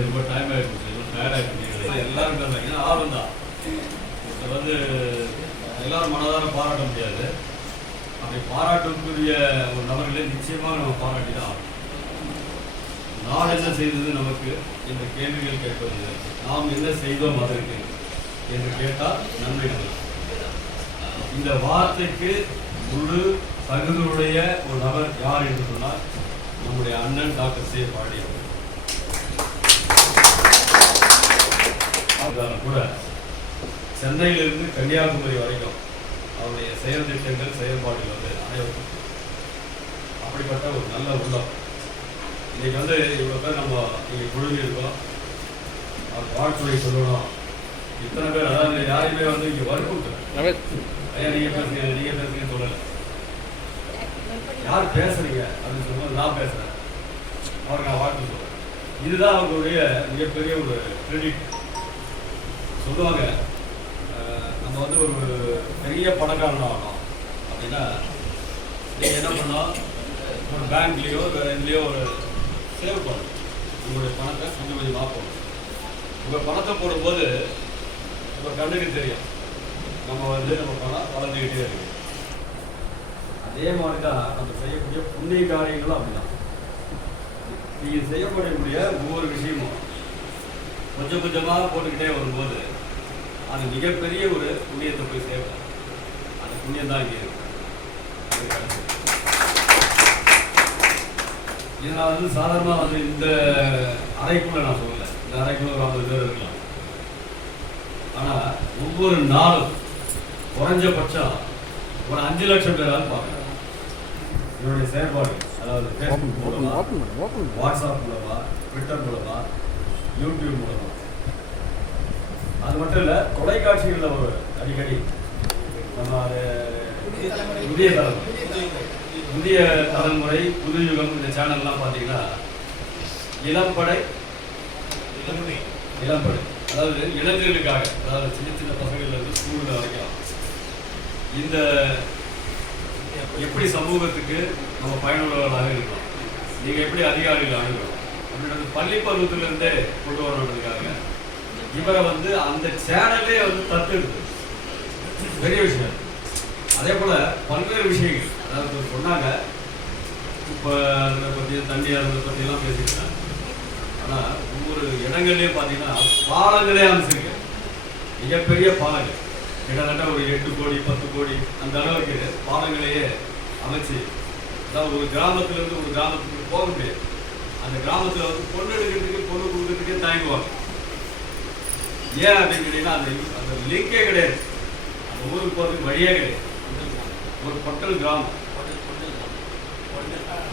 சரி ரொம்ப டைம் ஆகிடுச்சு ரொம்ப டயர்ட் ஆகிடுச்சு எல்லாரும் பேசுறாங்க ஏன்னா ஆர்வம் தான். வந்து எல்லாரும் மனதார பாராட்ட முடியாது. அப்படி பாராட்டக்கூடிய ஒரு நபர்களை நிச்சயமாக நம்ம பாராட்டி தான் ஆகணும். நான் என்ன செய்தது நமக்கு என்ற கேள்விகள் கேட்பது நாம் என்ன செய்தோம் அதற்கு என்று கேட்டால் நன்மை நமக்கு. இந்த வார்த்தைக்கு முழு தகுதியுடைய ஒரு நபர் யார் என்று சொன்னால் நம்முடைய அண்ணன் டாக்டர் சே பாடியவர் அவர்தான் கூட சென்னையிலிருந்து கன்னியாகுமரி வரைக்கும் அவருடைய செயல் திட்டங்கள் செயல்பாடுகள் வந்து அனைவருக்கும் அப்படிப்பட்ட ஒரு நல்ல உள்ளம். இன்னைக்கு வந்து இவ்வளோ பேர் நம்ம இங்கே குழுமி இருக்கோம் அவர் வாழ்த்துறை சொல்லணும். இத்தனை பேர் அதாவது யாரையுமே வந்து இங்கே வற்புறுத்தல. ஐயா நீங்க பேசுங்க நீங்க பேசுங்க சொல்லல. யார் பேசுறீங்க அப்படின்னு சொல்லும்போது நான் பேசுறேன். அவருக்கு நான் வாழ்த்து சொல்றேன். இதுதான் அவங்களுடைய மிகப்பெரிய ஒரு கிரெடிட் சொல்லுவாங்க நம்ம வந்து ஒரு பெரிய பணக்காரன் ஆகணும் அப்படின்னா நீங்கள் என்ன பண்ணலாம் ஒரு பேங்க்லேயோ வேறு எதுலயோ ஒரு சேவ் பண்ணணும் உங்களுடைய பணத்தை கொஞ்சம் கொஞ்சமாக போடணும் உங்கள் பணத்தை போடும்போது உங்க கண்ணுக்கு தெரியும். நம்ம வந்து நம்ம பணம் வளர்ந்துக்கிட்டே இருக்கு. அதே மாதிரி தான் நம்ம செய்யக்கூடிய புண்ணிய காரியங்களும் அப்படிதான். நீங்கள் செய்யப்படக்கூடிய ஒவ்வொரு விஷயமும் கொஞ்சம் கொஞ்சமாக போட்டுக்கிட்டே வரும்போது அது மிகப்பெரிய ஒரு புண்ணியத்தை போய் சேர்க்கும் அந்த புண்ணியம் தான் இங்கே இருக்கு. அது கிடைச்சது. இது நான் வந்து சாதாரணமாக வந்து இந்த அறைக்குள்ள நான் சொல்லல. இந்த அறைக்குள்ள ஒரு ஐம்பது பேர் இருக்கலாம். ஆனா ஒவ்வொரு நாளும் குறைஞ்சபட்சம் ஒரு அஞ்சு லட்சம் பேராவது பார்க்கலாம். என்னுடைய செயல்பாடு அதாவது ஃபேஸ்புக் மூலமா வாட்ஸ்அப் மூலமா ட்விட்டர் மூலமா யூடியூப் மூலமா. அது மட்டும் இல்ல தொலைக்காட்சிகளில் ஒரு அடிக்கடி நம்ம அது புதிய தலைமுறை. புதிய தலைமுறை புது யுகம் இந்த சேனல்லாம் பார்த்தீங்கன்னா இளம்படை இளம்படை. அதாவது இளைஞர்களுக்காக அதாவது சின்ன சின்ன பசங்கள்ல இருந்து ஸ்கூல்ல வரைக்கும். இந்த எப்படி சமூகத்துக்கு நம்ம பயனுள்ளவர்களாக இருக்கணும் நீங்க எப்படி அதிகாரிகள் அணுகணும் அப்படின்றது பள்ளி பருவத்துல இருந்தே கொண்டு வரணுன்றதுக்காக இவரை வந்து அந்த சேனலே வந்து தத்துடுது பெரிய விஷயம். அதே போல் பல்வேறு விஷயங்கள். அதாவது சொன்னாங்க இப்போ அதை பற்றி தண்ணியார் அதை பற்றியெல்லாம் பேசியிருக்காங்க ஆனால் ஒவ்வொரு இடங்கள்லேயும் பார்த்தீங்கன்னா பாலங்களே அமைச்சிருக்கேன் மிகப்பெரிய பாலங்கள். கிட்டத்தட்ட ஒரு எட்டு கோடி பத்து கோடி அந்த அளவுக்கு பாலங்களையே அமைச்சு அதாவது ஒரு கிராமத்துலேருந்து ஒரு கிராமத்துக்கு போக முடியாது. அந்த கிராமத்தில் வந்து பொண்ணு எடுக்கிறதுக்கு பொண்ணு கொடுக்கறதுக்கே தயங்குவாங்க. ஏன் அப்படின்னு கேட்டீங்கன்னா அந்த அந்த லிங்கே கிடையாது. அந்த ஊருக்கு போகிறதுக்கு வழியே கிடையாது. ஒரு பொட்டல் கிராமம். பொட்டல் பொட்டல் கிராமம். பொட்டல்